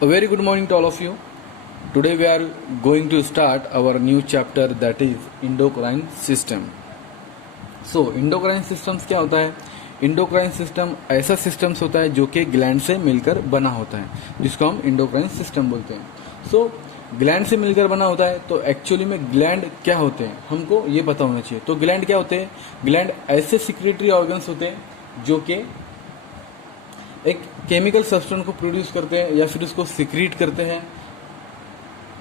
A very good morning to all of you. Today we are going to start our new chapter, that is endocrine system. So endocrine systems क्या होता है? Endocrine system ऐसा systems होता है जो कि gland से मिलकर बना होता है, जिसको हम endocrine system बोलते हैं. So ग्लैंड से मिलकर बना होता है, तो एक्चुअली में ग्लैंड क्या होते हैं हमको ये पता होना चाहिए. तो ग्लैंड क्या होते हैं? ग्लैंड ऐसे सिक्रेटरी ऑर्गन्स होते हैं जो कि एक केमिकल सब्सटेंस को प्रोड्यूस करते हैं या फिर उसको सिक्रीट करते हैं,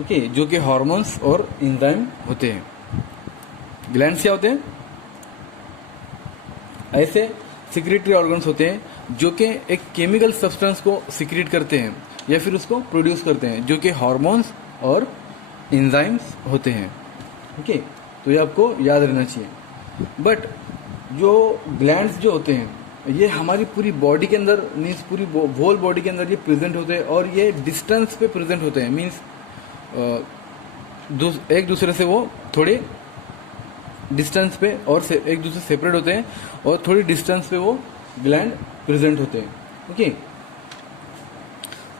ओके, जो कि हार्मोन्स और एंजाइम होते हैं. ग्लैंड्स क्या होते हैं? ऐसे सिक्रेटरी ऑर्गन्स होते हैं जो कि एक केमिकल सब्सटेंस को सिक्रीट करते हैं या फिर उसको प्रोड्यूस करते हैं, जो कि हार्मोन्स और एंजाइम्स होते हैं. ओके, तो ये आपको याद रहना चाहिए. बट जो ग्लैंड्स जो होते हैं ये हमारी पूरी बॉडी के अंदर, मीन्स पूरी होल बॉडी के अंदर ये प्रेजेंट होते हैं और ये डिस्टेंस पे प्रेजेंट होते हैं. मीन्स एक दूसरे से वो थोड़े डिस्टेंस पे और एक दूसरे से सेपरेट होते हैं और थोड़ी डिस्टेंस पे वो ग्लैंड प्रेजेंट होते हैं. ओके,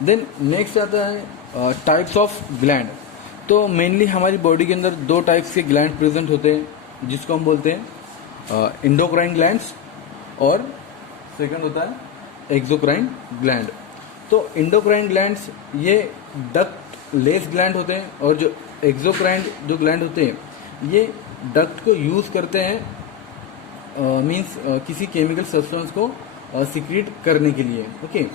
देन नेक्स्ट आता है टाइप्स ऑफ ग्लैंड. तो मेनली हमारी बॉडी के अंदर दो टाइप्स के ग्लैंड प्रेजेंट होते हैं, जिसको हम बोलते हैं एंडोक्राइन ग्लैंड्स और सेकंड होता है एक्सोक्राइन ग्लैंड. तो एंडोक्राइन ग्लैंड्स ये डक्ट लेस ग्लैंड होते हैं और जो एक्सोक्राइन जो ग्लैंड होते हैं ये डक्ट को यूज करते हैं, मींस किसी केमिकल सब्सटेंस को सिक्रीट करने के लिए. ओके,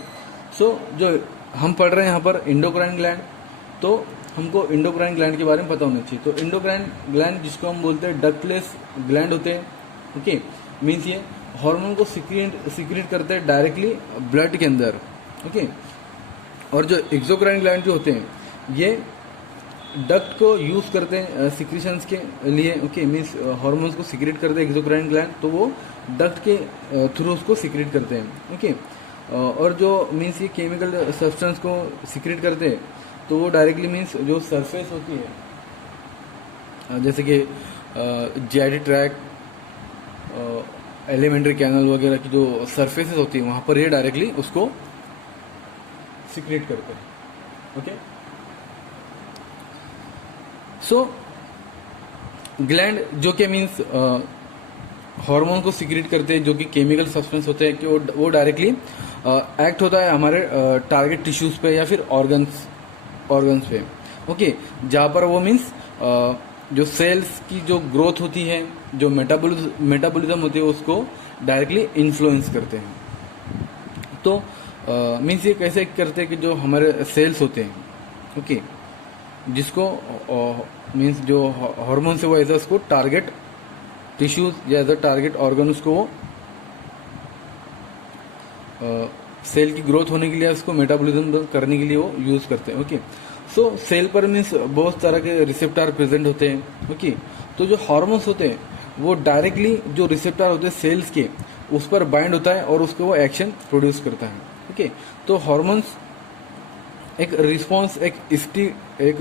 सो जो हम पढ़ रहे हैं यहाँ पर एंडोक्राइन ग्लैंड, तो हमको एंडोक्राइन ग्लैंड के बारे में पता होना चाहिए. तो एंडोक्राइन ग्लैंड जिसको हम बोलते हैं डक्टलेस ग्लैंड होते हैं. ओके, मीन्स ये हार्मोन को सिक्रीट करते हैं डायरेक्टली ब्लड के अंदर. ओके, और जो एक्सोक्राइन ग्लैंड जो होते हैं ये डक्ट को यूज करते हैं सिक्रीशंस के लिए. ओके, मीन्स हार्मोन्स को सिक्रीट करते हैं एक्सोक्राइन ग्लैंड, तो वो डक्ट के थ्रू उसको सिक्रीट करते हैं. ओके, और जो मीन्स ये केमिकल सब्सटेंस को सिक्रीट करते हैं तो वो डायरेक्टली मीन्स जो सरफेस होती है, जैसे कि जीआईटी ट्रैक, एलिमेंट्री कैनल वगैरह की जो सरफेसेस होती है वहां पर ये डायरेक्टली उसको सिक्रेट करते हैं. ओके, सो ग्लैंड जो कि मीन्स हार्मोन को सिक्रेट करते हैं, जो कि केमिकल सब्सटेंस होते हैं, कि वो डायरेक्टली एक्ट होता है हमारे टारगेट टिश्यूज पे या फिर ऑर्गन्स पे. ओके, जहां पर वो मीन्स जो सेल्स की जो ग्रोथ होती है, जो मेटाबॉलिज्म होती है, उसको डायरेक्टली इन्फ्लुएंस करते हैं. तो मीन्स ये कैसे करते हैं कि जो हमारे सेल्स होते हैं, ओके, जिसको मीन्स जो हार्मोन से वो एज उसको टारगेट टिश्यूज या एज अ टारगेट ऑर्गन उसको सेल की ग्रोथ होने के लिए, उसको मेटाबॉलिज्म करने के लिए वो यूज करते हैं. ओके, सो सेल पर मीन्स बहुत तरह के रिसेप्टर प्रेजेंट होते हैं. ओके, तो जो हार्मोन्स होते हैं वो डायरेक्टली जो रिसेप्टर होते हैं सेल्स के, उस पर बाइंड होता है और उसको वो एक्शन प्रोड्यूस करता है. ओके, तो हार्मोन्स एक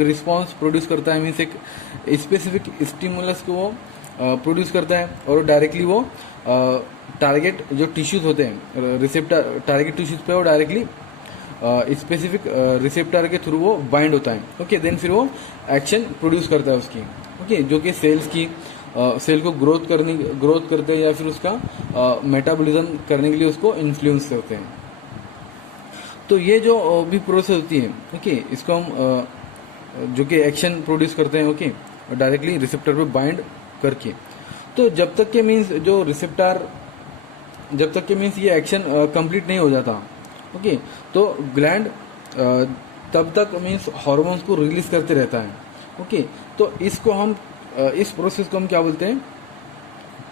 रिस्पॉन्स प्रोड्यूस करता है, मीन्स एक स्पेसिफिक स्टिमुलस को वो प्रोड्यूस करता है और डायरेक्टली वो टारगेट जो टिश्यूज होते हैं, रिसेप्टर टारगेट टिश्यूज पे वो डायरेक्टली स्पेसिफिक रिसेप्टर के थ्रू वो बाइंड होता है. ओके, देन फिर वो एक्शन प्रोड्यूस करता है उसकी. ओके, जो कि सेल को ग्रोथ करते हैं या फिर उसका मेटाबॉलिज्म करने के लिए उसको इन्फ्लुएंस करते हैं. तो ये जो भी प्रोसेस होती है, ओके, इसको हम जो कि एक्शन प्रोड्यूस करते हैं, ओके, डायरेक्टली रिसेप्टर पे बाइंड करके. तो जब तक के मीन्स ये एक्शन कंप्लीट नहीं हो जाता, ओके, तो ग्लैंड तब तक मीन्स हार्मोन्स को रिलीज करते रहता है. ओके, तो इस प्रोसेस को हम क्या बोलते हैं?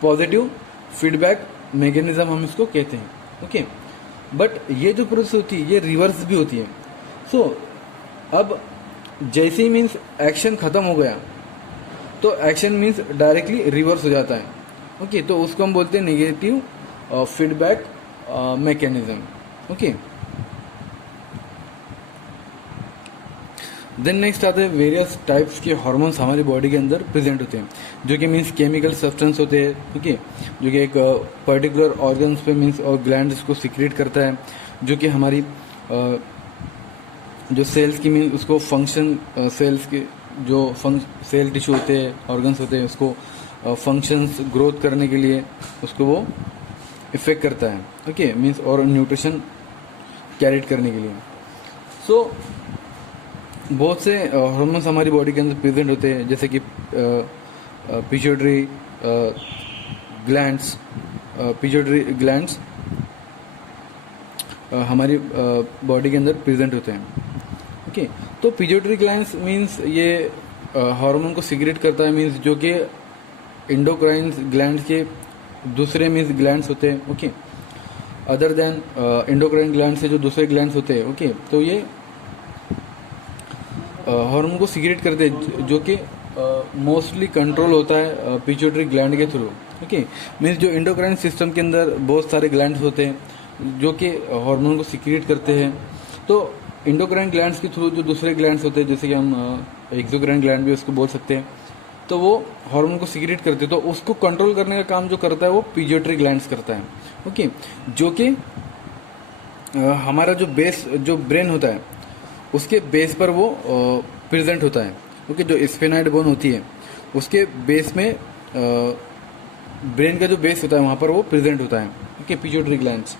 पॉजिटिव फीडबैक मैकेनिज्म हम इसको कहते हैं. ओके, बट ये जो प्रोसेस होती है ये रिवर्स भी होती है. सो अब जैसे ही मीन्स एक्शन खत्म हो गया तो एक्शन मीन्स डायरेक्टली रिवर्स हो जाता है. ओके, तो उसको हम बोलते हैं negative feedback mechanism. Okay, then next आते हैं वेरियस टाइप्स के हार्मोन्स हमारी बॉडी के अंदर प्रेजेंट होते हैं, जो कि मीन्स केमिकल सब्सटेंस होते हैं. ओके, जो कि एक पर्टिकुलर ऑर्गन्स पे मीन्स और ग्लैंड्स को सिक्रेट करता है, जो कि हमारी जो सेल्स की मीन उसको फंक्शन, सेल्स के जो सेल टिश्यू होते हैं, ऑर्गन्स होते हैं, उसको फंक्शंस ग्रोथ करने के लिए उसको वो इफेक्ट करता है, ओके, मीन्स और न्यूट्रिशन कैरिड करने के लिए। सो बहुत से हार्मोन्स हमारी बॉडी के अंदर प्रेजेंट होते हैं, जैसे कि पिट्यूटरी ग्लैंड्स हमारी बॉडी के अंदर प्रेजेंट होते हैं, ओके। तो पिट्यूटरी ग्लैंड्स मीन्स ये हार्मोन को सिक्रेट करता है, मीन्स जो कि एंडोक्राइन ग्लैंड्स के दूसरे मीन्स ग्लैंड्स होते हैं, okay, other than endocrine gland से जो दूसरे ग्लैंड्स होते हैं, ओके। तो ये हार्मोन को सिक्रेट करते हैं, जो कि मोस्टली कंट्रोल होता है पिट्यूटरी ग्लैंड के थ्रू, ओके। मीन्स जो एंडोक्राइन सिस्टम के अंदर बहुत सारे ग्लैंड्स होते हैं जो कि हार्मोन को सिक्रेट करते हैं। तो एंडोक्राइन ग्लैंड्स के थ्रू जो दूसरे ग्लैंड्स होते हैं, जैसे कि हम एक्सोक्राइन ग्लैंड भी उसको बोल सकते हैं, तो वो हार्मोन को सिक्रेट करते हैं। तो उसको कंट्रोल करने का काम जो करता है वो पिट्यूटरी ग्लैंड्स करता है, ओके। जो कि हमारा जो बेस, जो ब्रेन होता है, उसके बेस पर वो प्रेजेंट होता है, ओके। जो स्फेनाइड बोन होती है उसके बेस में ब्रेन का जो बेस होता है वहाँ पर वो प्रेजेंट होता है, ओके, पिट्यूटरी ग्लैंड्स।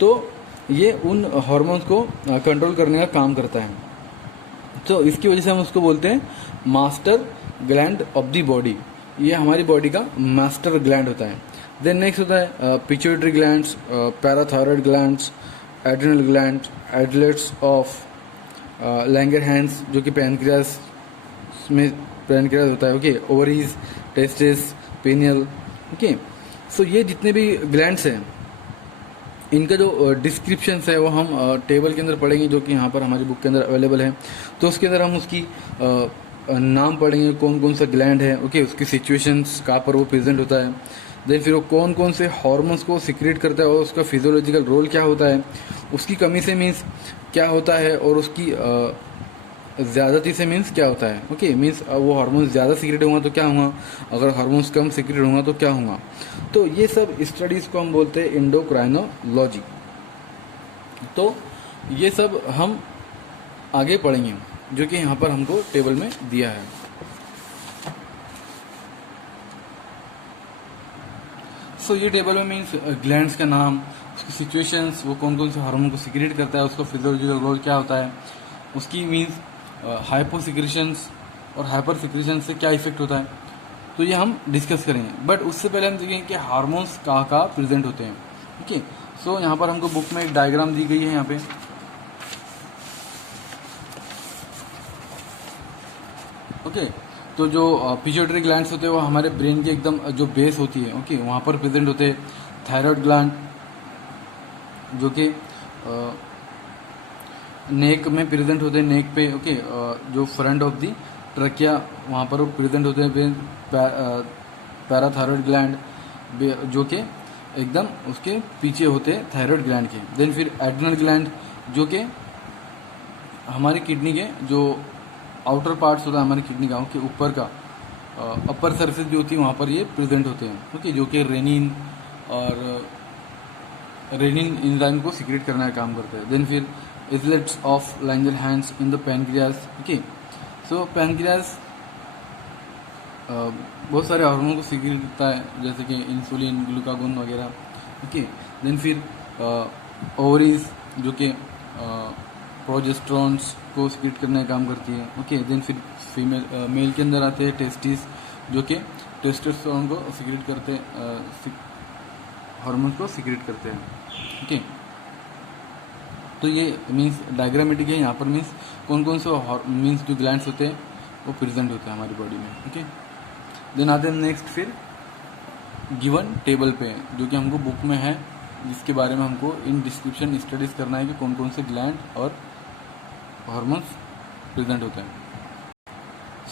तो ये उन हार्मोन्स को कंट्रोल करने का काम करता है। तो इसकी वजह से हम उसको बोलते हैं master gland of the body. ये हमारी बॉडी का मास्टर ग्लैंड होता है। देन नेक्स्ट होता है pituitary glands, parathyroid glands, adrenal gland, islets of Langerhans जो कि पैनक्रियास में पैनक्रियास होता है, okay, ovaries, testis, pineal, okay. So ये जितने भी ग्लैंड्स हैं इनका जो डिस्क्रिप्शन है वो हम टेबल के अंदर पढ़ेंगे, जो कि यहाँ पर हमारी बुक के अंदर अवेलेबल है। तो उसके अंदर हम उसकी नाम पढ़ेंगे, कौन कौन सा ग्लैंड है, ओके, उसकी सिचुएशंस कहाँ पर वो प्रेजेंट होता है, देन फिर वो कौन कौन से हार्मोन्स को सिक्रेट करता है और उसका फिजियोलॉजिकल रोल क्या होता है, उसकी कमी से मीन्स क्या होता है, और उसकी ज़्यादती से मीन्स क्या होता है, ओके। मीन्स वो हार्मोन्स ज़्यादा सीक्रेट होगा तो क्या होगा, अगर हार्मोन्स कम सीक्रेट होगा तो क्या होगा। तो ये सब स्टडीज़ को हम बोलते हैं एंडोक्राइनोलॉजी। तो ये सब हम आगे पढ़ेंगे, जो कि यहाँ पर हमको टेबल में दिया है। सो ये टेबल में मीन्स ग्लैंड्स का नाम, उसकी सिचुएशंस, वो कौन कौन से हार्मोन को सिक्रेट करता है, उसका फिजियोलॉजिकल रोल क्या होता है, उसकी मीन्स हाइपोसिक्रेशंस और हाइपर सिक्रेशन से क्या इफेक्ट होता है, तो ये हम डिस्कस करेंगे। बट उससे पहले हम देखेंगे कि हार्मोन्स कहाँ कहाँ प्रेजेंट होते हैं, ओके। सो यहाँ पर हमको बुक में एक डायग्राम दी गई है यहाँ पे, ओके। तो जो पिट्यूटरी ग्लैंड्स होते हैं वो हमारे ब्रेन के एकदम जो बेस होती है, ओके, वहाँ पर प्रेजेंट होते हैं। थायराइड ग्लैंड जो कि नेक में प्रेजेंट होते हैं, नेक पे, ओके, जो फ्रंट ऑफ दी ट्रकिया वहाँ पर वो प्रेजेंट होते हैं। पैराथायरॉयड ग्लैंड जो कि एकदम उसके पीछे होते हैं थायराइड ग्लैंड के। देन फिर एड्रिनल ग्लैंड जो कि हमारी किडनी के जो आउटर पार्ट्स होता है हमारी किडनी का, ओके, ऊपर का अपर सरफेस जो होती है वहाँ पर ये प्रेजेंट होते हैं, ओके, जो कि रेनिन और रेनिन एंजाइम को सिक्रेट करने का काम करते हैं। देन फिर islets of Langerhans in the pancreas, okay. So pancreas बहुत सारे हार्मोन को सिक्रेट करता है, जैसे कि इंसुलिन, ग्लूकागोन वगैरह, ओके। देन फिर ओवरीज जो कि प्रोजेस्टेरोन्स को सिक्रेट करने का काम करती है, ओके। देन फिर फीमेल मेल के अंदर आते हैं टेस्टिस जो कि टेस्टोस्टेरोन को सिक्रेट करते हैं, हार्मोन को सिक्रेट करते हैं, ओके। तो ये मीन्स डायग्रामेटिक है, यहाँ पर मीन्स कौन कौन से मीन्स जो ग्लैंड्स होते हैं वो प्रेजेंट होते हैं हमारी बॉडी में, ओके। देन आते हैं नेक्स्ट फिर गिवन टेबल पे, जो कि हमको बुक में है, जिसके बारे में हमको इन डिस्क्रिप्शन स्टडीज करना है कि कौन कौन से ग्लैंड और हार्मोन्स प्रेजेंट होते हैं।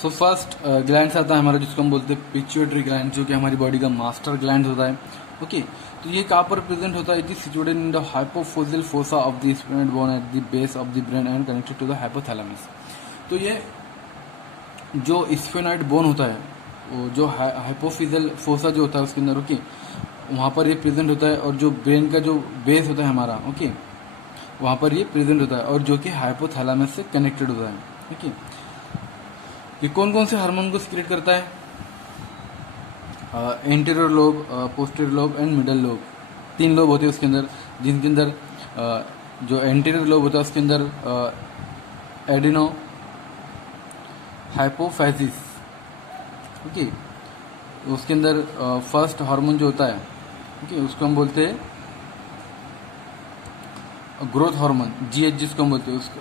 सो फर्स्ट ग्लैंड्स आता है हमारा, जिसको हम बोलते हैं पिट्यूटरी ग्लैंड, जो कि हमारी बॉडी का मास्टर ग्लैंड होता है, ओके। तो ये कहाँ पर प्रेजेंट होता है? It is situated in the hypophyseal fossa of the sphenoid bone at the base of the brain and connected to the hypothalamus. तो ये जो स्फेनोइड बोन होता है, वो जो हाइपोफिजियल फोसा जो होता है उसके अंदर, ओके, वहाँ पर ये प्रेजेंट होता है। और जो ब्रेन का जो बेस होता है हमारा, ओके, वहाँ पर ये प्रेजेंट होता है और जो कि हाइपोथैलेमस से कनेक्टेड होता है। ठीक है, ये कौन कौन से हार्मोन को सीक्रेट करता है? Anterior lobe, posterior lobe and middle lobe, 3 lobe होते हैं उसके अंदर, जिनके अंदर जो एंटीरियर लोब होता है उसके अंदर एडिनो हाइपोफाइसिस। ओके, उसके अंदर फर्स्ट हार्मोन जो होता है, ओके, उसको हम बोलते हैं ग्रोथ हार्मोन, जीएच जिसको हम बोलते हैं उसको।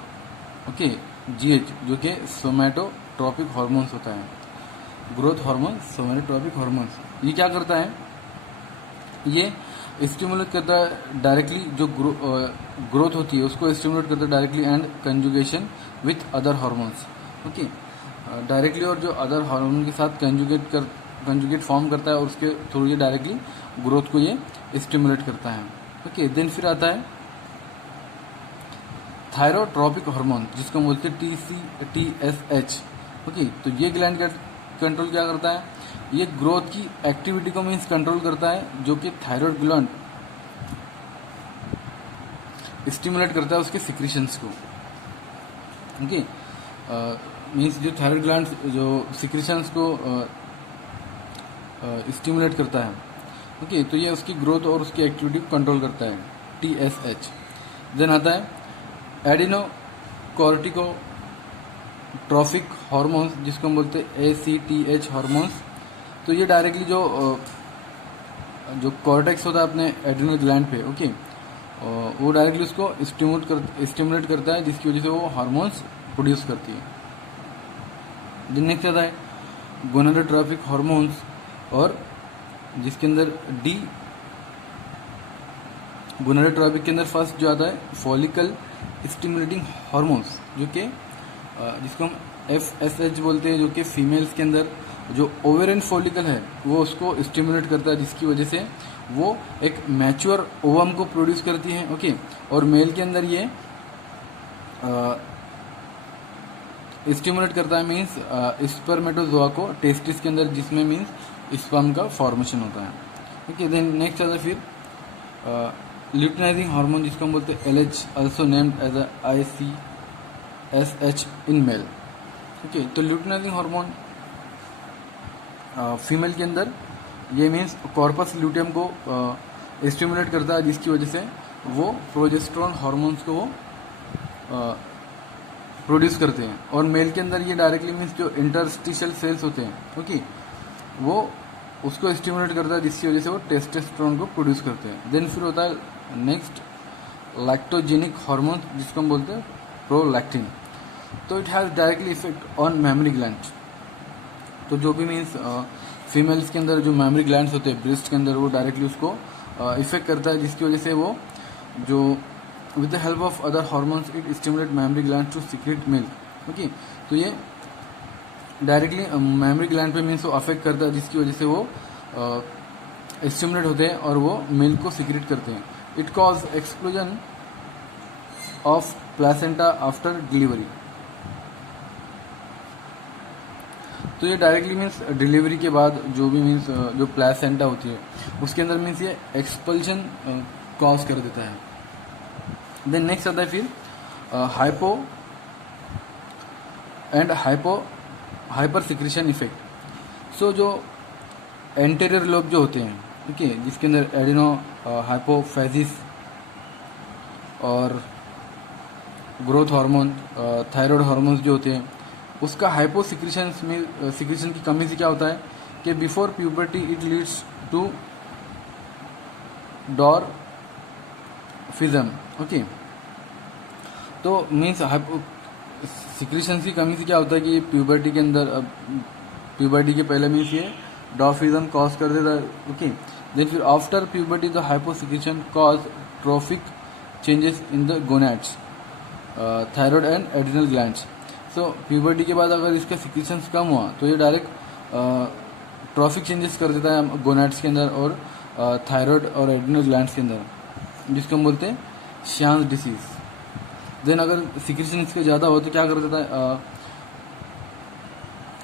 ओके, जीएच जो कि सोमैटोट्रोपिक हार्मोन्स होता है, ग्रोथ हार्मोन, सोमैटोट्रोपिक हार्मोन्स। ये क्या करता है? ये स्टिमुलेट करता है डायरेक्टली, जो ग्रोथ होती है उसको स्टिमुलेट करता है directly and conjugation with other hormones. Okay, directly और जो अदर हार्मोन के साथ कंजुगेट फॉर्म करता है और उसके थ्रू ये डायरेक्टली ग्रोथ को ये स्टिमुलेट करता है। ओके, देन फिर आता है थायरोट्रोपिक हार्मोन, जिसको हम बोलते हैं TSH। ओके, तो ये ग्लैंड कंट्रोल क्या करता है? ये ग्रोथ की एक्टिविटी को मीन्स कंट्रोल करता है, जो कि थायराइड ग्लैंड स्टिमुलेट करता है उसके सिक्रीशंस को। ओके, मीन्स जो थायराइड ग्लैंड जो सिक्रीशंस को स्टिमुलेट करता है। ओके, तो ये उसकी ग्रोथ और उसकी एक्टिविटी को कंट्रोल करता है, TSH। देन आता है एडिनोकोर्टिकोट्रोफिक हार्मोन्स, जिसको हम बोलते हैं ACTH हार्मोन्स। तो ये डायरेक्टली जो कॉर्टेक्स होता है अपने एड्रिनल ग्लैंड पे, ओके, वो डायरेक्टली उसको स्टिमुलेट करता है, जिसकी वजह से वो हार्मोन्स प्रोड्यूस करती है। दिन नेक्स्ट आता है गोनाडोट्रोपिक हार्मोन्स, और जिसके अंदर डी गोनाडोट्रोपिक के अंदर फर्स्ट जो आता है फॉलिकल स्टिमुलेटिंग हार्मोन्स, जो कि जिसको हम FSH बोलते हैं, जो कि फीमेल्स के अंदर जो ओवेरियन फॉलिकल है वो उसको स्टिमुलेट करता है, जिसकी वजह से वो एक मैच्योर ओवम को प्रोड्यूस करती है। ओके, और मेल के अंदर ये स्टिमुलेट करता है मीन्स स्पर्मेटोजोआ को टेस्टिस के अंदर, जिसमें मीन्स स्पर्म का फॉर्मेशन होता है। ओके, देन नेक्स्ट आता है फिर ल्यूटिनाइजिंग हार्मोन, जिसको हम बोलते हैं LH, also named as ICSH in male. Okay, तो ल्यूटिनाइजिंग हार्मोन फीमेल के अंदर ये मीन्स कॉर्पस ल्यूटियम को स्टिमुलेट करता है, जिसकी वजह से वो प्रोजेस्टेरोन हार्मोन्स को वो प्रोड्यूस करते हैं। और मेल के अंदर ये डायरेक्टली मीन्स जो इंटरस्टिशियल सेल्स होते हैं, ओके, वो उसको स्टिमुलेट करता है, जिसकी वजह से वो टेस्टोस्टेरोन को प्रोड्यूस करते हैं। देन फिर होता है नेक्स्ट लैक्टोजेनिक हार्मोन, जिसको हम बोलते हैं प्रोलैक्टिन। तो it has directly effect on memory gland. तो जो भी मीन्स फीमेल्स के अंदर जो मेमोरी ग्लैंड्स होते हैं ब्रेस्ट के अंदर, वो डायरेक्टली उसको इफेक्ट करता है, जिसकी वजह से वो जो with the help of other hormones it stimulate mammary gland to secrete milk. Okay, तो ये डायरेक्टली मेमोरी ग्लैंड पे मीन्स वो अफेक्ट करता है, जिसकी वजह से वो स्टिमुलेट होते हैं और वो मिल्क को सीक्रेट करते हैं। It cause explosion of placenta after delivery. तो ये डायरेक्टली मीन्स डिलीवरी के बाद जो भी मीन्स जो प्लेसेंटा होती है उसके अंदर मीन्स ये एक्सपल्शन कॉज कर देता है। देन नेक्स्ट आता है फिर हाइपर सिक्रेशन इफेक्ट। सो जो एंटीरियर लोब जो होते हैं, ठीक है, जिसके अंदर एडिनो हाइपोफाइसिस और ग्रोथ हार्मोन, थायराइड हार्मोन्स जो होते हैं, उसका हाइपो सिक्रेशन की कमी से क्या होता है कि before puberty it leads to dwarfism. Okay, तो मीन्स सिक्रेशन की कमी से क्या होता है कि प्यूबर्टी के अंदर, प्यूबर्टी के पहले मीन्स ये डॉर्फिज्म कॉज कर देता है। ओके, देन फिर after puberty the hypo secretion cause trophic changes in the gonads, thyroid and adrenal glands. So puberty के बाद अगर इसका सिक्रेशंस कम हुआ तो ये डायरेक्ट ट्रॉफिक चेंजेस कर देता है गोनैड्स के अंदर और थायराइड और एड्रिनल ग्लैंड्स के अंदर, जिसको हम बोलते हैं श्यान्स डिसीज। देन अगर सिक्रेशन इसके ज़्यादा हो तो क्या कर देता है,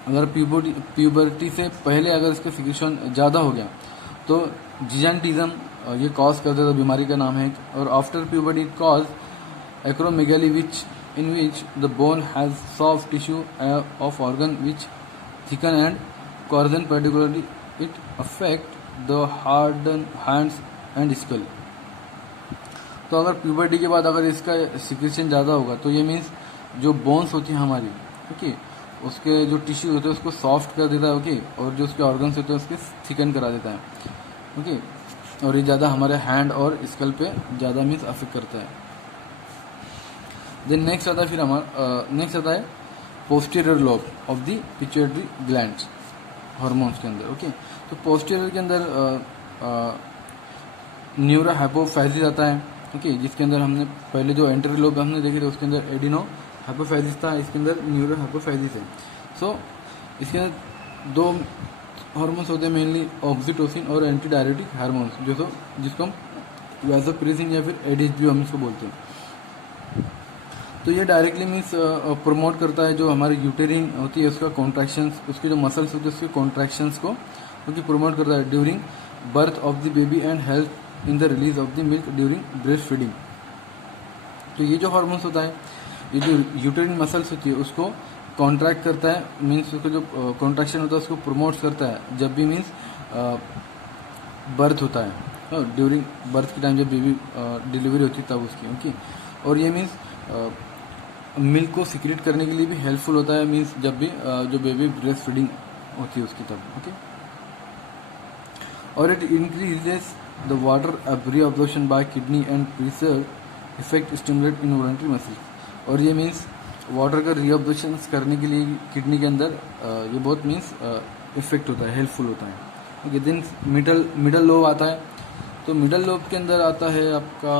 अगर प्यूबर्टी से पहले अगर इसका सिक्रेशन ज़्यादा हो गया तो जिजान्टिज्म ये कॉज कर देता, बीमारी का नाम है। और after puberty it cause acromegaly, in which the bone has soft tissue of organ which thicken and coarsen, particularly it affect the hardened hands and skull. तो अगर प्यूबर्टी के बाद अगर इसका सिक्रेशन ज़्यादा होगा तो ये मीन्स जो बोन्स होती हैं हमारी, ओके, उसके जो टिश्यू होते हैं उसको सॉफ्ट कर देता है, ओके, और जो उसके ऑर्गन्स होते हैं उसके थिकन करा देता है, ओके, और ये ज़्यादा हमारे हैंड और स्कल पे ज़्यादा मीन्स अफेक्ट करता है. देन नेक्स्ट आता है फिर हमारा नेक्स्ट आता है posterior lobe of the pituitary glands hormones के अंदर, ओके. तो पोस्टीरियर के अंदर न्यूरो हाइपोफाइजिस आता है, ओके, जिसके अंदर हमने पहले जो एंटेरियर लोब हमने देखे थे उसके अंदर एडिनो हाइपोफाइजिस था, इसके अंदर न्यूरो हाइपोफाइजिस है. सो इसके अंदर दो हार्मोन्स होते हैं मेनली, ऑक्सीटोसिन और एंटी डायरेटिक हार्मोन्स, जिसको हम वैसोप्रेसिन या फिर एडीएचबी हम इसको बोलते हैं. तो ये डायरेक्टली मीन्स प्रमोट करता है जो हमारी यूटेरिन होती है उसका कॉन्ट्रैक्शंस, उसके जो मसल्स होते हैं उसके कॉन्ट्रैक्शंस को क्योंकि प्रमोट करता है during birth of the baby and help in the release of the milk during breast feeding. तो ये जो हार्मोन्स होता है, ये जो यूटेरिन मसल्स होती है उसको कॉन्ट्रैक्ट करता है, मीन्स उसका जो कॉन्ट्रैक्शन होता है उसको प्रमोट करता है जब भी मीन्स बर्थ होता है, ड्यूरिंग बर्थ के टाइम जब बेबी डिलीवरी होती है तब उसकी, ओके. और ये मीन्स मिल्क को सिक्रेट करने के लिए भी हेल्पफुल होता है, मीन्स जब भी जो बेबी ब्रेस्ट फीडिंग होती है उसकी तब, ओके. और it increases the water reabsorption bye kidney and preserve effect stimulate involuntary muscles. और ये मीन्स वाटर का रीअब्जॉर्प्शन करने के लिए किडनी के अंदर ये बहुत मीन्स इफेक्ट होता है, हेल्पफुल होता है, ओके. देन मिडल लोब आता है. तो मिडल लोब के अंदर आता है आपका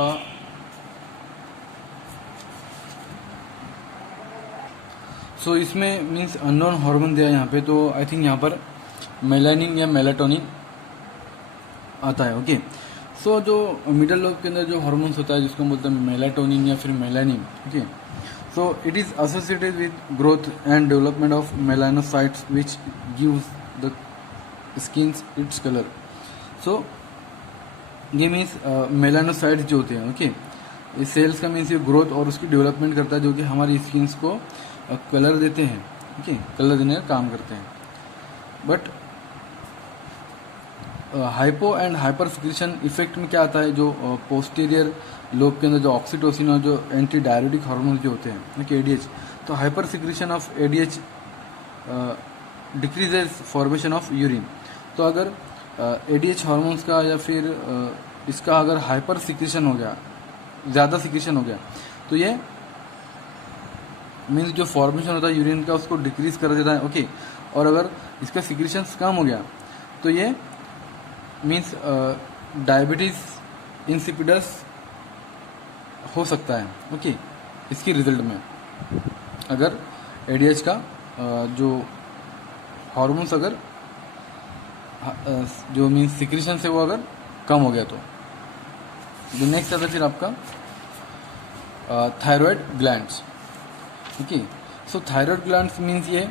सो इसमें मीन्स अननोन हार्मोन दिया है यहाँ पे, तो आई थिंक यहाँ पर मेलानिन या मेलाटोनिन आता है, ओके. सो जो मिडल लोब के अंदर जो हार्मोन्स होता है जिसको हम बोलते हैं मेलाटोनिन या फिर melanin, okay. So it is associated with growth and development of melanocytes which gives the skins its colour. So ये मीन्स मेलानोसाइट्स जो होते हैं, ओके, इस सेल्स का मीन्स ये ग्रोथ और उसकी डेवलपमेंट करता है जो कि हमारी स्किन्स को कलर देते हैं, ओके, कलर देने का काम करते हैं. But hypo and hyper secretion effect में क्या आता है, जो पोस्टीरियर लोब के अंदर जो ऑक्सीटोसिन और जो एंटी डायरेटिक हार्मोन्स जो होते हैं, ओके, एडीएच. तो hyper secretion of ADH decreases formation of urine. तो अगर एडीएच हार्मोन्स का या फिर इसका अगर हाइपर सिक्रेशन हो गया, ज़्यादा सिक्रेशन हो गया, तो ये मीन्स जो फॉर्मेशन होता है यूरिन का उसको डिक्रीज कर देता है, ओके. और अगर इसका सिक्रेशन कम हो गया तो ये मीन्स डायबिटीज़ इंसिपिडस हो सकता है, ओके, इसकी रिजल्ट में अगर एडीएच का जो हार्मोन्स अगर जो मीन्स सिक्रेशन से वो अगर कम हो गया तो. नेक्स्ट आता है फिर आपका thyroid glands, okay. So thyroid glands means ये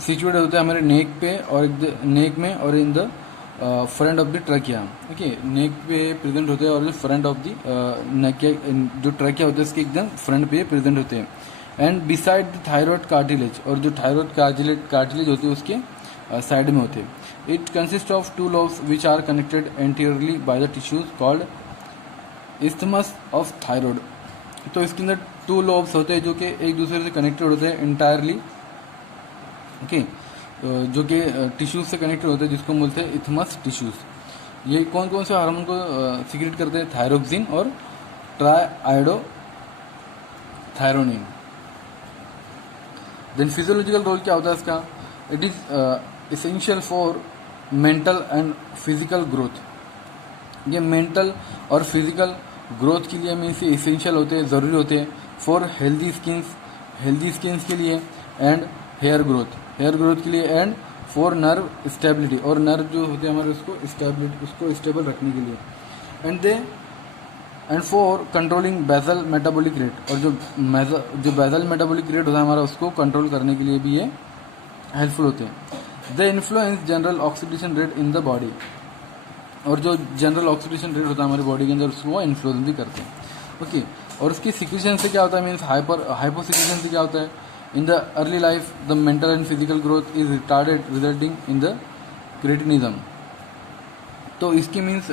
सिचुएटेड होते हैं हमारे नेक पे और नेक में और in the front of the trachea, okay. Neck पे प्रेजेंट होते हैं और फ्रंट ऑफ द नेक जो ट्रैकिया होता है इसके एकदम फ्रंट पे प्रेजेंट होते हैं. And beside the thyroid cartilage, और जो थायराइड कार्टिलेज होते हैं उसके साइड में होते हैं. It consist of two lobes which are connected anteriorly by the tissues called isthmus of thyroid. तो इसके अंदर टू लोब्स होते हैं जो कि एक दूसरे से कनेक्टेड होते हैं इंटायरली, ओके, जो कि टिश्यूज से कनेक्टेड होते हैं जिसको हम बोलते हैं इथमस टिश्यूज. ये कौन कौन से हार्मोन को सिक्रेट करते हैं, थायरोक्सिन और ट्राइआयोडो थायरोनिन. देन फिजियोलॉजिकल रोल क्या होता है इसका, it is essential for mental and physical growth. ये मेंटल और फिजिकल ग्रोथ के लिए मीन्स एसेंशियल होते हैं, ज़रूरी होते हैं. फॉर हेल्दी स्किन्स के लिए एंड हेयर ग्रोथ के लिए एंड फॉर नर्व स्टेबिलिटी, और नर्व जो होते हैं हमारे उसको स्टेबल रखने के लिए. And for controlling basal metabolic rate, और जो बेसल मेटाबॉलिक रेट होता है हमारा उसको कंट्रोल करने के लिए भी ये हेल्पफुल होते हैं. They influence general oxidation rate in the body. और जो जनरल ऑक्सीडेशन रेट होता है हमारी बॉडी के अंदर उसको वो इन्फ्लुएंस भी करते हैं। ओके, और उसकी सिक्रीशन से क्या होता है, मीन्स हाइपोसिक्रीशन से क्या होता है, in the early life the mental and physical growth is retarded resulting in the cretinism. तो इसकी मीन्स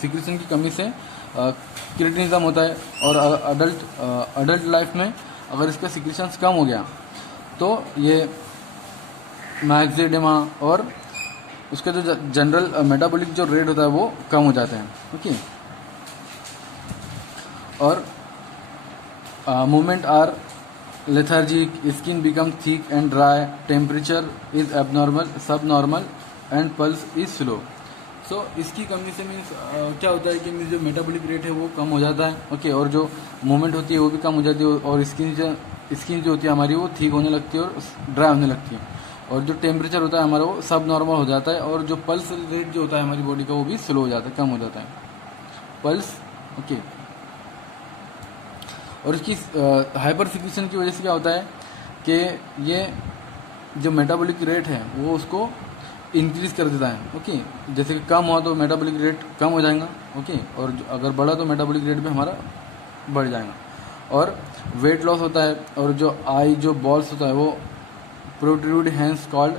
सिक्रीशन की कमी से क्रिटिनिज्म होता है, और अडल्ट लाइफ में अगर इसका सिक्रीशंस कम हो गया तो ये मैक्सिडेमा और उसका जो जनरल मेटाबॉलिक जो रेट होता है वो कम हो जाते हैं। ओके, और movement are lethargic, skin become thick and dry, temperature is abnormal, subnormal and pulse is slow. So इसकी कमी से मीन्स क्या होता है कि मीन्स जो मेटाबॉलिक रेट है वो कम हो जाता है। ओके, और जो मूवमेंट होती है वो भी कम हो जाती है, और स्किन जो होती है हमारी वो ठीक होने लगती है और ड्राई होने लगती है, और जो टेम्परेचर होता है हमारा वो सब नॉर्मल हो जाता है, और जो पल्स रेट जो होता है हमारी बॉडी का वो भी स्लो हो जाता है, कम हो जाता है पल्स। ओके, और इसकी हाइपर सिक्रीशन की वजह से क्या होता है कि ये जो मेटाबॉलिक रेट है वो उसको इंक्रीज कर देता है। ओके, जैसे कि कम हुआ तो मेटाबॉलिक रेट कम हो जाएगा। ओके, और अगर बढ़ा तो मेटाबॉलिक रेट भी हमारा बढ़ जाएगा, और वेट लॉस होता है, और जो आई जो बॉल्स होता है वो protrude hence called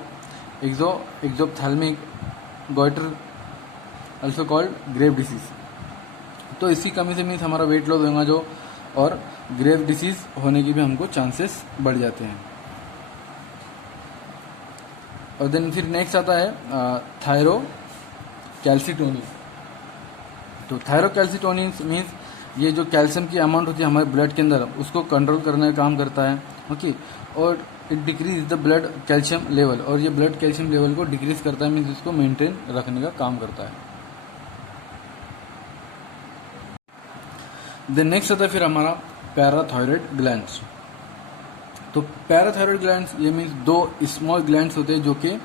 exophthalmic goitre also called Grave disease. तो इसकी कमी से मीन्स हमारा वेट लॉस होगा जो, और ग्रेव डिसीज होने की भी हमको चांसेस बढ़ जाते हैं। और देन फिर नेक्स्ट आता है थायरो कैल्सिटोनिन। तो थायरो कैल्सिटोनिन मीन्स ये जो कैल्शियम की अमाउंट होती है हमारे ब्लड के अंदर उसको कंट्रोल करने का काम करता है। ओके, और it decrease the blood calcium level, और ये ब्लड कैल्शियम लेवल को डिक्रीज करता है, मीन्स इसको मेंटेन रखने का काम करता है। देन नेक्स्ट आता है फिर हमारा पैराथायरॉयड ग्लैंड्स। तो पैराथायरॉयड ग्लैंड्स ये मीन्स दो स्मॉल ग्लैंड्स होते हैं जो कि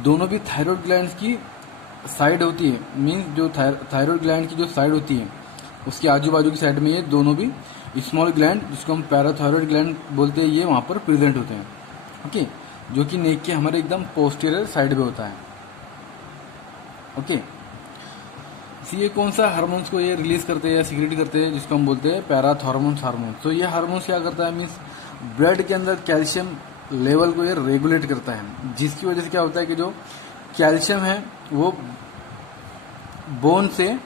दोनों भी थायरॉयड ग्लैंड्स की साइड होती है, मीन्स जो थायरॉयड ग्लैंड की जो साइड होती है उसके आजू बाजू की साइड में ये दोनों भी स्मॉल ग्लैंड जिसको हम पैराथायरॉयड ग्लैंड बोलते हैं ये वहाँ पर प्रेजेंट होते हैं। ओके, जो कि नेक के हमारे एकदम पोस्टीरियर साइड पे होता है। ओके, ये कौन सा हार्मोन्स को ये रिलीज करते हैं या सिक्रेट करते हैं जिसको हम बोलते हैं पैराथॉर्मोन्स हार्मोन। तो ये हार्मोन्स क्या करता है, मीन्स ब्लड के अंदर कैल्शियम लेवल को ये रेगुलेट करता है, जिसकी वजह से क्या होता है कि जो कैल्शियम है वो बोन से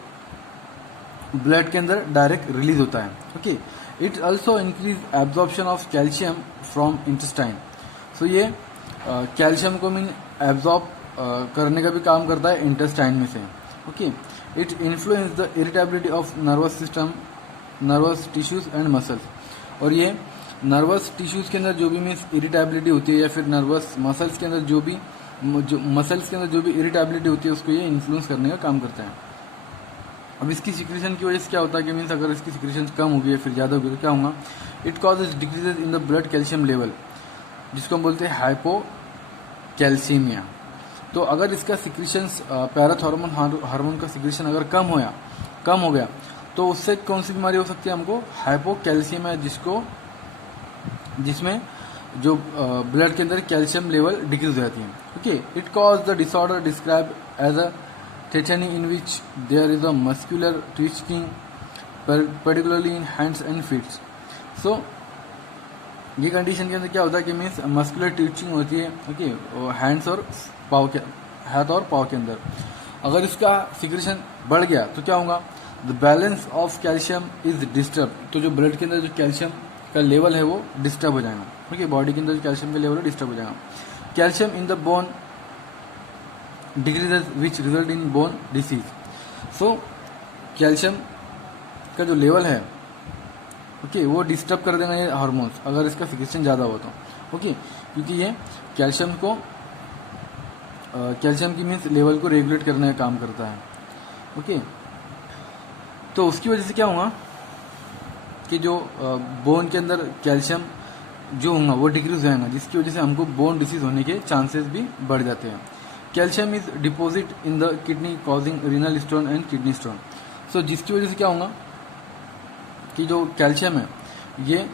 ब्लड के अंदर डायरेक्ट रिलीज होता है। Okay, it also increase absorption of calcium from intestine. So ये कैल्शियम को मीन एब्जॉर्ब करने का भी काम करता है इंटेस्टाइन में से। Okay, it influence the irritability of nervous system, nervous tissues and muscles. और ये नर्वस टिश्यूज के अंदर जो भी मीन्स इरिटेबिलिटी होती है या फिर नर्वस मसल्स के अंदर जो भी इरिटेबिलिटी होती है उसको ये इन्फ्लुएंस करने का काम करता है। अब इसकी सिक्रीशन की वजह से क्या होता है कि मीन्स अगर इसकी सिक्रीशन कम होगी या फिर ज़्यादा होगी तो क्या होगा, it causes decreases in the blood calcium level, जिसको हम बोलते हैं हाइपोकैल्सीमिया। तो अगर इसका सिक्रीशंस पैराथॉर्मोन हार्मोन का सिक्रीशन अगर कम हो गया तो उससे कौन सी बीमारी हो सकती है हमको, हाइपोकैल्सीमिया, जिसमें जो ब्लड के अंदर कैल्शियम लेवल डिक्रीज हो जाती है। Okay, it cause the disorder describe as a tetany in which there is a muscular twitching particularly in hands and feet। so ये कंडीशन के अंदर क्या होता है कि मीन्स मस्कुलर ट्विचिंग होती है। ओके, हैंड्स और पाँव के हाथ और पाँव के अंदर अगर इसका सिक्रीशन बढ़ गया तो क्या होगा, the balance of calcium is disturb. तो जो ब्लड के अंदर जो कैल्शियम का लेवल है वो डिस्टर्ब हो जाएगा। ओके, बॉडी के अंदर जो कैल्शियम का लेवल है डिस्टर्ब हो जाएगा। Calcium in the bone decreases which result in bone disease. So calcium का जो लेवल है ओके वो डिस्टर्ब कर देगा ये हार्मोन्स अगर इसका सिक्रीशन ज़्यादा हो तो। ओके, क्योंकि ये कैल्शियम की मीन्स लेवल को रेगुलेट करने का काम करता है। ओके, तो उसकी वजह से क्या होगा कि जो बोन के अंदर कैल्शियम जो होगा वो डिक्रीज हो जाएगा, जिसकी वजह से हमको बोन डिसीज होने के चांसेस भी बढ़ जाते हैं। Calcium is deposit in the kidney causing renal stone and kidney stone. So जिसकी वजह से क्या होगा कि जो कैल्शियम है ये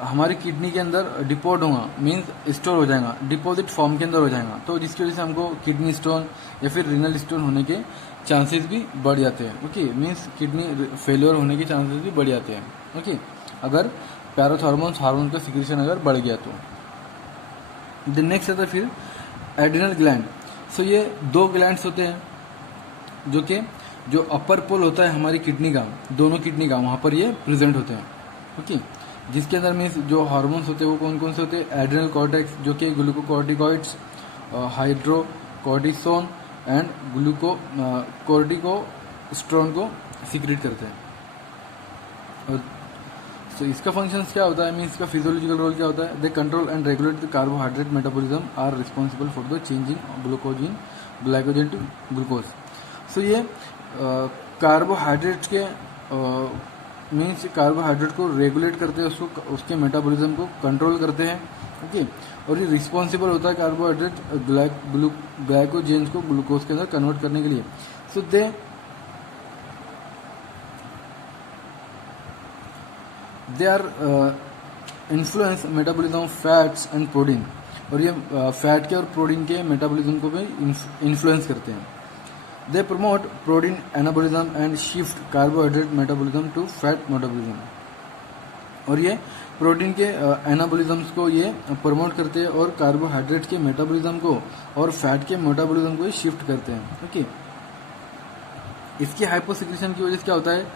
हमारी किडनी के अंदर डिपोट होगा, मीन्स स्टोर हो जाएगा, डिपॉजिट फॉर्म के अंदर हो जाएगा, तो जिसकी वजह से हमको किडनी स्टोन या फिर रिनल स्टोन होने के चांसेस भी बढ़ जाते हैं। ओके, मीन्स किडनी फेलियर होने के चांसेस भी बढ़ जाते हैं। ओके, अगर पैराथॉर्मोन्स हार्मोन का सिक्रेशन अगर बढ़ गया तो। द नेक्स्ट आता है फिर एड्रिनल ग्लैंड। सो ये 2 ग्लैंड्स होते हैं जो अपर पोल होता है हमारी किडनी का, दोनों किडनी का, वहाँ पर ये प्रेजेंट होते हैं। ओके, जिसके अंदर मीन्स जो हार्मोन्स होते हैं वो कौन कौन से होते हैं? एड्रिनल कॉर्टेक्स जो कि ग्लूकोकॉर्टिकॉइड्स, हाइड्रोकॉर्टिसोन एंड कोर्टिकोस्टेरोन को सीक्रेट करते हैं। और तो इसका फंक्शंस क्या होता है, मीन्स इसका फिजियोलॉजिकल रोल क्या होता है? They control and regulate the carbohydrate metabolism, are responsible for the changing glycogen to glucose. So ये कार्बोहाइड्रेट के मीन्स कार्बोहाइड्रेट को रेगुलेट करते हैं, उसके मेटाबॉलिज्म को कंट्रोल करते हैं। ओके, और ये रिस्पॉन्सिबल होता है कार्बोहाइड्रेट ग्लाइकोजेंस को ग्लूकोज के अंदर कन्वर्ट करने के लिए। So they are influence metabolism of fats and protein, और ये फैट के और प्रोटीन के मेटाबॉलिज्म को भी इन्फ्लुएंस करते हैं। They promote protein anabolism and shift carbohydrate metabolism to fat metabolism, और ये प्रोटीन के एनाबॉलिज्म्स को ये प्रमोट करते हैं और कार्बोहाइड्रेट के मेटाबॉलिज्म को और फैट के मेटाबॉलिज्म को शिफ्ट करते हैं। ओके, इसकी हाइपोसिक्रेशन की वजह से क्या होता है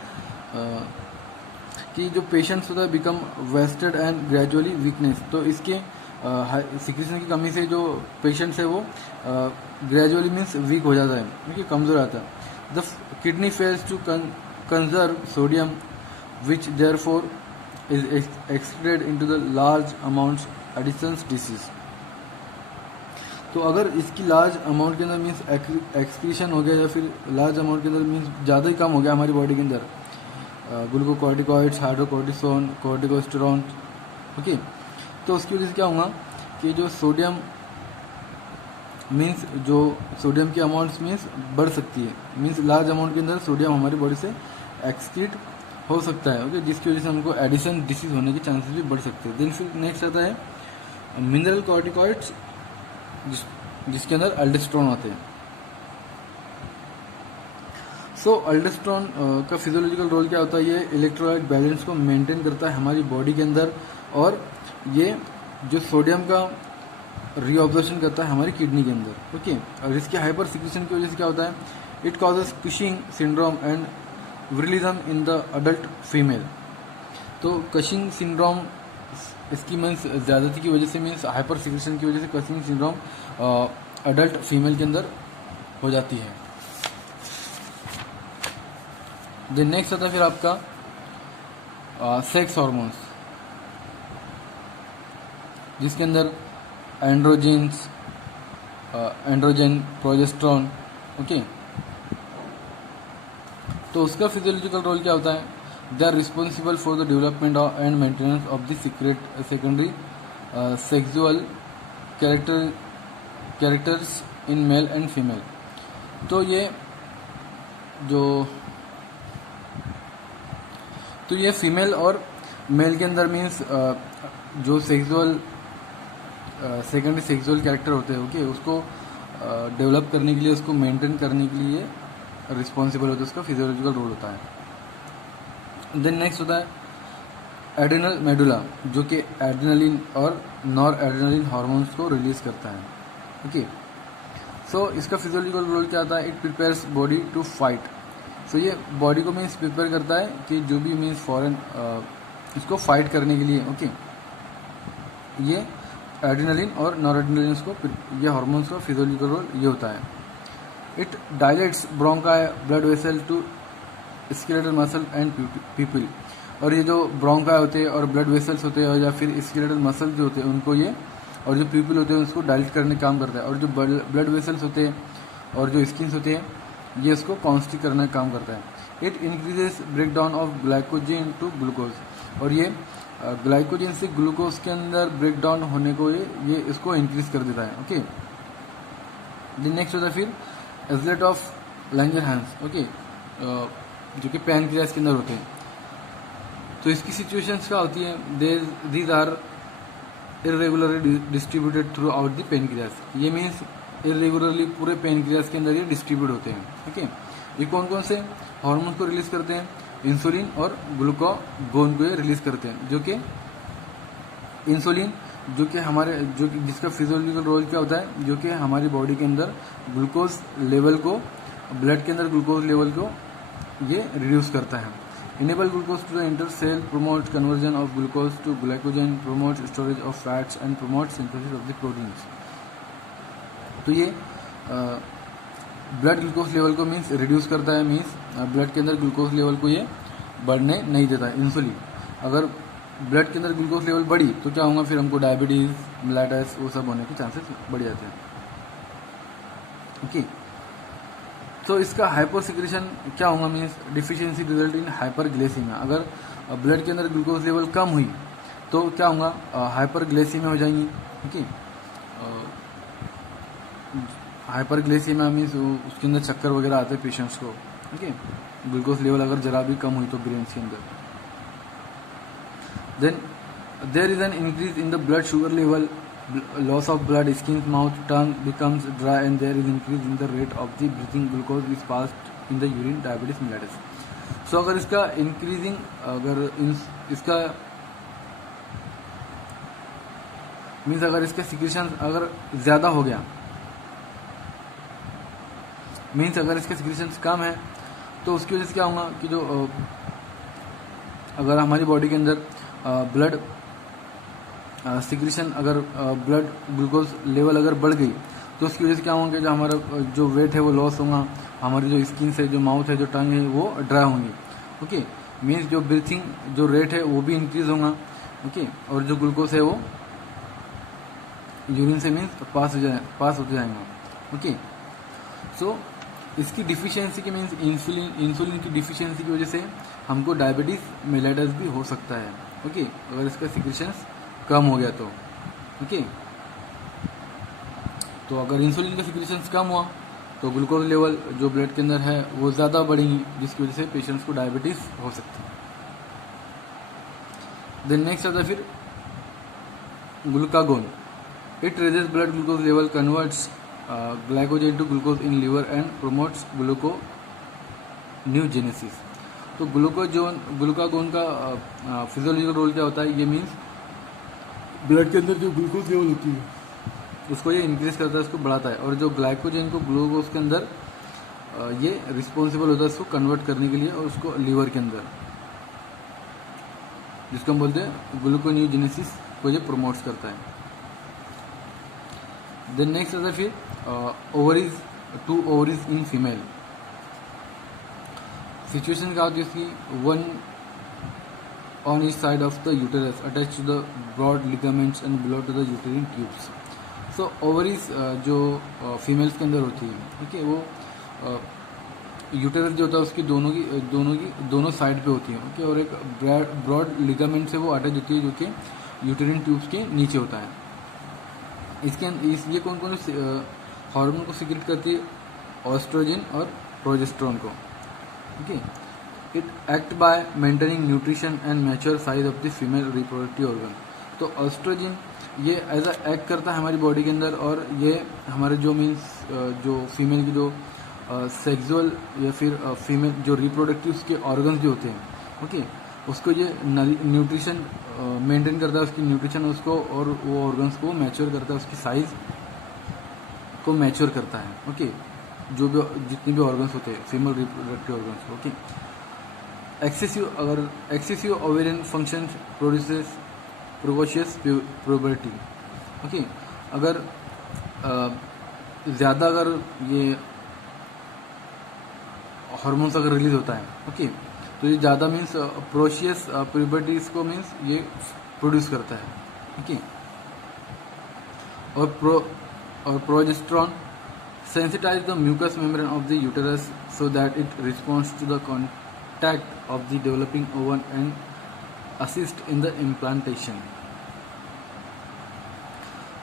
कि जो पेशेंट्स होता है become wasted and gradually weakness, तो इसके सिक्रेशन की कमी से जो पेशेंट्स है वो ग्रेजुअली मीन्स वीक हो जाता है, क्योंकि कमज़ोर आता है। The kidney fails to conserve sodium which therefore is excreted into the large amounts Addison's disease. तो अगर इसकी लार्ज अमाउंट के अंदर मीन्स एक्सक्रीशन हो गया या फिर लार्ज अमाउंट के अंदर मीन्स ज़्यादा ही कम हो गया हमारी बॉडी के अंदर ग्लूकोकॉर्टिकॉइड्स, हाइड्रोकॉर्टिसोन, कोर्टिकोस्टेरोन। ओके, तो उसकी वजह से क्या होगा कि जो सोडियम मीन्स जो सोडियम की अमाउंट्स मीन्स बढ़ सकती है, मीन्स लार्ज अमाउंट के अंदर सोडियम हमारी बॉडी से एक्सक्रीट हो सकता है। ओके, जिसकी वजह से हमको एडिशन डिसीज होने के चांसेस भी बढ़ सकते हैं। देन फिर नेक्स्ट आता है मिनरल कॉर्टिकॉइड्स, जिसके अंदर अल्डोस्टेरोन आते हैं। सो अल्डोस्टेरोन का फिजियोलॉजिकल रोल क्या होता है? ये इलेक्ट्रोलाइट बैलेंस को मेंटेन करता है हमारी बॉडी के अंदर, और ये जो सोडियम का रीअब्जॉर्प्शन करता है हमारी किडनी के अंदर। ओके, और इसके हाइपर सिक्रेशन की वजह से क्या होता है? It causes Cushing syndrome and virilism in the adult female. तो कशिंग सिंड्रोम इसकी मीन्स ज़्यादती की वजह से, मीन्स हाइपर सिक्रेशन की वजह से कशिंग सिंड्रोम अडल्ट फीमेल के अंदर हो जाती है। देन नेक्स्ट आता है फिर आपका सेक्स हार्मोन्स, जिसके अंदर एंड्रोजन, प्रोजेस्टेरोन। ओके, तो उसका फिजियोलॉजिकल रोल क्या होता है? They are responsible for the development and maintenance of the secondary sexual characters in male and female. तो ये फीमेल और मेल के अंदर मीन्स जो सेकेंडरी सेक्सुअल कैरेक्टर होते हैं, ओके, उसको डेवलप करने के लिए, उसको मेंटेन करने के लिए रिस्पॉन्सिबल होता है, उसका फिजियोलॉजिकल रोल होता है। देन नेक्स्ट होता है एड्रिनल मेडुला, जो कि एड्रिनलिन और नॉर एड्रिनलिन हार्मोन्स को रिलीज करता है। ओके, सो इसका फिजियोलॉजिकल रोल क्या आता है? It prepares body to fight. So ये बॉडी को मीन्स प्रिपेयर करता है कि जो भी मीन्स फॉरेन इसको फाइट करने के लिए। ओके, ये एड्रिनलिन और नॉर एड्रिनलिन को, ये हार्मोन्स का फिजियोलॉजिकल रोल ये होता है। It dilates bronchi blood vessel to skeletal muscle and pupil, और ये जो ब्रोंकाई होते हैं और ब्लड वेसल्स होते हैं या फिर स्केलेटल मसल जो होते हैं उनको ये, और जो पीपल होते हैं उसको डायलेट करने का काम करता है, और जो ब्लड वेसल्स होते हैं और जो स्किन्स होते हैं ये इसको कॉन्स्टिक करने का काम करता है। It increases break down of glycogen to glucose, और ये ग्लाइकोजन से ग्लूकोज के अंदर ब्रेक डाउन होने को ये इसको इंक्रीज कर देता है। ओके, नेक्स्ट होता है फिर एजलेट ऑफ लैंगरहैंस। ओके, जो कि पैनक्रियास के अंदर होते हैं। तो इसकी सिचुएशंस क्या होती है, these are irregularly distributed throughout the pancreas. ये मीन्स इरेगुलरली पूरे पेनक्रियाज के अंदर ये डिस्ट्रीब्यूट होते हैं। ठीक है, ये कौन कौन से हार्मोन को रिलीज करते हैं, इंसुलिन और ग्लूकागोन को ये रिलीज करते हैं। जो कि इंसुलिन जो कि हमारे जो कि जिसका फिजियोलॉजिकल रोल क्या होता है, जो कि हमारी बॉडी के अंदर ग्लूकोज लेवल को, ब्लड के अंदर ग्लूकोज लेवल को ये रिड्यूस करता है। Enable glucose to the enter cell, promote conversion of glucose to glycogen, promote storage of fats and promote synthesis of the proteins. तो ये ब्लड ग्लूकोज लेवल को मीन्स रिड्यूस करता है, मीन्स ब्लड के अंदर ग्लूकोज लेवल को ये बढ़ने नहीं देता है। इंसुलिन अगर ब्लड के अंदर ग्लूकोज लेवल बढ़ी तो क्या होगा, फिर हमको डायबिटीज, मेलाइटिस वो सब होने के चांसेस बढ़ जाते हैं। ओके, तो इसका हाइपोसिक्रेशन क्या होगा, means deficiency result in hyperglycaemia. अगर ब्लड के अंदर ग्लूकोज लेवल कम हुई तो क्या होगा, हाइपरग्लाइसीमिया हो जाएंगी। ओके, हाइपरग्लाइसीमिया मीन्स उसके अंदर चक्कर वगैरह आते हैं पेशेंट्स को। ओके, ग्लूकोज लेवल अगर जरा भी कम हुई तो ब्रेन के अंदर। Then there is an increase in the blood sugar level, loss of blood, skin, mouth, tongue becomes dry, and there is increase in the rate of the breathing glucose is passed in the urine, diabetes mellitus. So अगर इसका increasing, अगर इसका means अगर इसका secretion अगर ज़्यादा हो गया, मीन्स अगर इसके सिक्रेशन कम है तो उसकी वजह से क्या होगा कि जो अगर हमारी बॉडी के अंदर ब्लड सिक्रेशन, अगर ब्लड ग्लूकोज लेवल अगर बढ़ गई तो उसकी वजह से क्या होगा, जो हमारा जो वेट है वो लॉस होगा, हमारी जो स्किन है, जो माउथ है, जो टंग है वो ड्राई होंगी। ओके, मीन्स जो ब्रीथिंग जो रेट है वो भी इंक्रीज होगा। ओके, और जो ग्लूकोज है वो यूरिन से मीन्स पास होते जाएंगे। ओके, सो इसकी डिफिशियंसी के मीन्स इंसुलिन की डिफिशियंसी की वजह से हमको डायबिटीज मेलाइटिस भी हो सकता है। ओके, अगर इसका सिक्रेशंस कम हो गया तो। ओके, तो अगर इंसुलिन का सिक्रेशंस कम हुआ तो ग्लूकोज लेवल जो ब्लड के अंदर है वो ज़्यादा बढ़ेंगी, जिसकी वजह से पेशेंट्स को डायबिटीज हो सकती है। देन नेक्स्ट आता है फिर glucagon. It raises blood glucose level, converts glycogen to glucose in liver and promotes gluconeogenesis. तो ग्लूकागोन का फिजियोलॉजिकल रोल क्या होता है, ये मीन्स ब्लड के अंदर जो ग्लूकोज लेवल होती है उसको ये इंक्रीज करता है, उसको बढ़ाता है। और जो ग्लाइकोजन को ग्लूकोज के अंदर ये रिस्पॉन्सिबल होता है उसको कन्वर्ट करने के लिए, और उसको लीवर के अंदर, जिसको हम बोलते हैं ग्लूकोन्यूजेनेसिस को ये प्रमोट्स करता है। देन नेक्स्ट आता है फिर ovaries, two ovaries in female. Situation क्या होती है इसकी, one on each side of the uterus attached to the broad ligaments and below to the uterine tubes. So ovaries जो फीमेल्स के अंदर होती है, ठीक है, वो यूटेरस जो होता है उसकी दोनों साइड पे होती है। ओके, और एक ब्रॉड लिगामेंट से वो अटैच होती है जो कि यूटेरिन ट्यूब्स के नीचे होता है। ये कौन कौन से हार्मोन को सिक्रेट करती है, ऑस्ट्रोजन और प्रोजेस्टेरोन को। Okay, it act by maintaining nutrition and mature size of the female reproductive organ. तो ऑस्ट्रोजन ये एज अ एक्ट करता है हमारी बॉडी के अंदर, और ये हमारे जो मीन्स जो फीमेल की जो सेक्सुअल या फिर फीमेल जो रिप्रोडक्टिव के ऑर्गन्स जो होते हैं, ओके, उसको ये न्यूट्रिशन मेंटेन करता है, उसकी न्यूट्रिशन उसको, और वो ऑर्गन्स को मैच्योर करता है, उसकी साइज को मैच्योर करता है। ओके, जो भी जितने भी ऑर्गन्स होते हैं female reproductive organs. Okay, excessive ovarian function produces precocious puberty. Okay, अगर ज़्यादा अगर ये हार्मोन्स अगर रिलीज होता है, ओके, तो ये ज़्यादा मीन्स प्रोशियस प्यूबर्टी इसको मीन्स ये प्रोड्यूस करता है। ओके, और progesterone sensitize the mucous membrane of the uterus so that it responds to the contact of the developing ovum and assist in the implantation.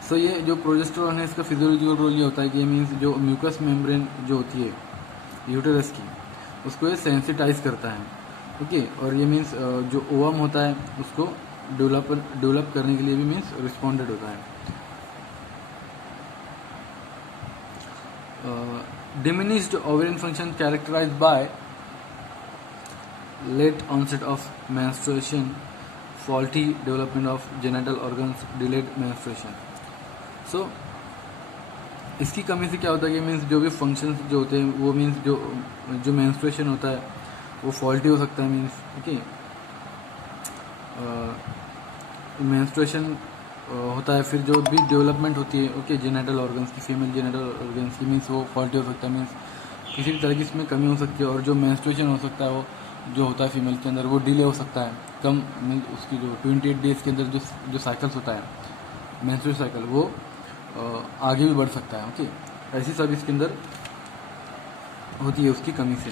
So ये जो प्रोजेस्टेरोन है इसका physiological role ये होता है कि मीन्स जो म्यूकस मेम्ब्रेन जो होती है यूटेरस की उसको ये सेंसिटाइज करता है, ओके। और ये मीन्स जो ओवम होता है उसको डेवलप करने के लिए भी मीन्स रिस्पॉन्डेड होता है। Diminished ovarian function characterized by late onset of menstruation, faulty development of genital organs, delayed menstruation. So इसकी कमी से क्या होता है कि मीन्स जो भी फंक्शंस जो होते हैं वो मीन्स जो मेंस्ट्रुएशन होता है वो फॉल्टी हो सकता है मीन्स, ओके। मेंस्ट्रुएशन होता है, फिर जो भी डेवलपमेंट होती है ओके जेनेटल ऑर्गन्स की, फीमेल जेनेटल ऑर्गन्स की मीन्स वो फॉल्टी हो सकता है, मीन्स किसी भी तरह की इसमें कमी हो सकती है। और जो मेंस्ट्रुएशन हो सकता है वो जो होता है फीमेल के अंदर वो डिले हो सकता है, कम मीन्स उसकी जो 28 डेज़ के अंदर जो साइकिल्स होता है मेंस्ट्रुअल साइकिल वो आगे भी बढ़ सकता है, ओके। ऐसी सब इसके अंदर होती है उसकी कमी से।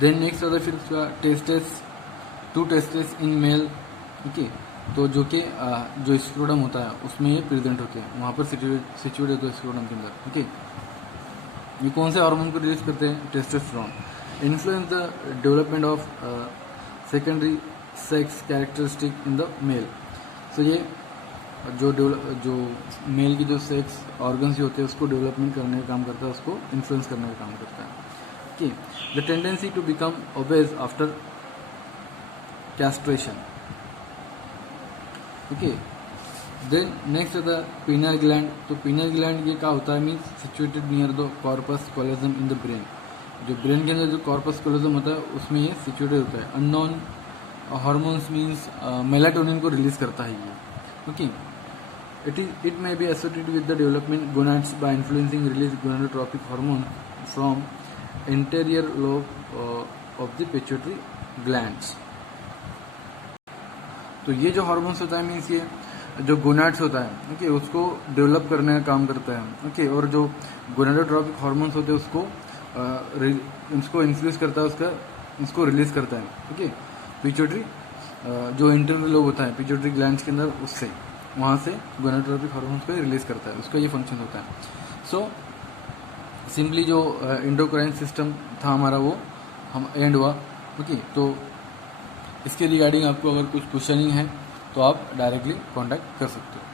देन नेक्स्ट आता है फिर उसका टेस्टेस, 2 टेस्टेस इन मेल, ओके। तो जो कि जो स्क्रोटम होता है उसमें ये प्रेजेंट होते हैं, वहाँ पर सिचुएट होता है स्क्रोटम के अंदर, ओके। ये कौन से हार्मोन को रिलीज करते हैं? Testosterone. Influence the development of secondary sex characteristic in the male. So ये जो मेल की जो सेक्स ऑर्गन्स होते हैं उसको डेवलपमेंट करने का काम करता है, उसको इन्फ्लुएंस करने का काम करता है, okay. The tendency to become obese after castration, okay. Then next आता है पीनियल ग्लैंड। तो पीनियल ग्लैंड ये क्या होता है? Means situated near the corpus callosum in the brain. जो ब्रेन के अंदर जो कॉर्पस कॉलोजम होता है उसमें ये सिचुएटेड होता है। अननोन हार्मोन्स मीन्स मेलाटोनिन को रिलीज करता है ये, okay. It may be associated with the development gonads by influencing release gonadotropic hormone from interior lobe of the pituitary glands. तो ये जो हार्मोन्स होता है मीन्स ये जो गोनाड्स होता है, ओके, उसको डेवलप करने का काम करता है, ओके। और जो गोनाडोट्रोपिक हार्मोन्स होते हैं उसको इन्फ्लुएंस करता है, उसको रिलीज करता है, ओके। पिट्यूटरी जो इंटीरियर लोब होता है पिट्यूटरी ग्लैंड्स के अंदर, उससे वहाँ से गोनाडोट्रोपिक हार्मोन्स को रिलीज करता है, उसका ये फंक्शन होता है। सो सिंपली जो एंडोक्राइन सिस्टम था हमारा वो हम एंड हुआ, ओके। तो इसके रिगार्डिंग आपको अगर कुछ क्वेश्चनिंग है तो आप डायरेक्टली कांटेक्ट कर सकते हो।